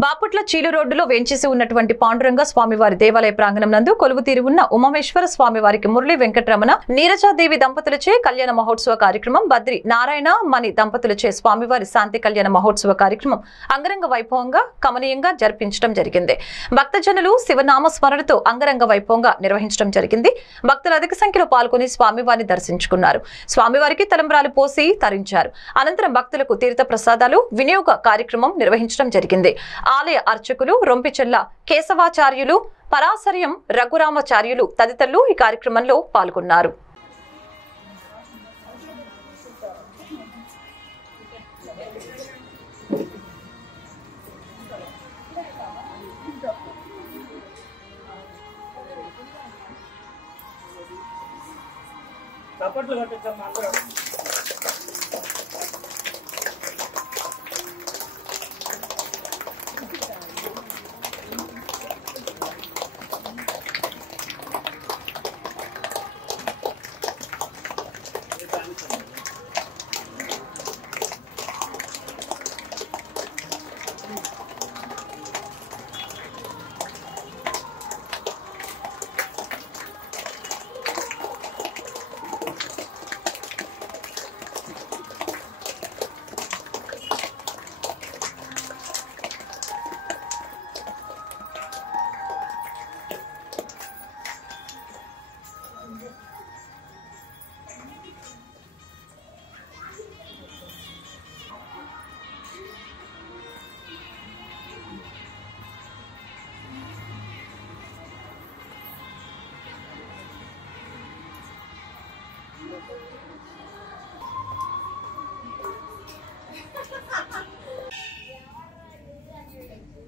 బాపుట్ల చీలు రోడ్డులో వేంచేసి ఉన్నటువంటి పాండురంగ స్వామివారి దేవాలయ ప్రాంగణం నందు కొలువు తీరి ఉన్న ఉమామేశ్వర స్వామివారికి మురళీ వెంకటరమణ నీరజాదేవి దంపతులచే కళ్యాణ మహోత్సవ కార్యక్రమం, బద్రి నారాయణ మణి దంపతులచే స్వామివారి శాంతి కళ్యాణ మహోత్సవ కార్యక్రమం అంగరంగ వైభవంగా కమనీయంగా జరిపించడం జరిగింది. భక్తజనులు శివనామ స్మరణతో అంగరంగ వైభవంగా నిర్వహించడం జరిగింది. భక్తులు అధిక సంఖ్యలో పాల్గొని స్వామివారిని దర్శించుకున్నారు. స్వామివారికి తలంబ్రాలు పోసి తరించారు. అనంతరం భక్తులకు తీర్థ ప్రసాదాలు వినియోగ కార్యక్రమం నిర్వహించడం జరిగింది. ఆలయ అర్చకులు రొంపిచెల్ల కేశవాచార్యులు, పరాశర్యం రఘురామాచార్యులు తదితరులు ఈ కార్యక్రమంలో పాల్గొన్నారు.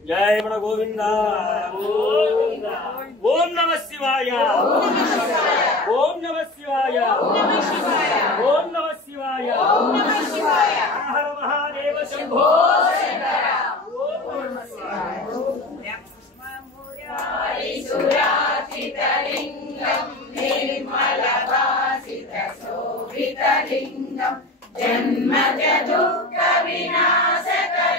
जय बड़ा गोविंदा। ओम नमः शिवाय। ओम नमः शिवाय। ओम नमः शिवाय। हर हर महादेव शंभो शंकर। ओम नमः शिवाय। सुराचितलिंगम निर्मलभासित शोभितलिंगम जन्मज दुःख विनाशकलिंगम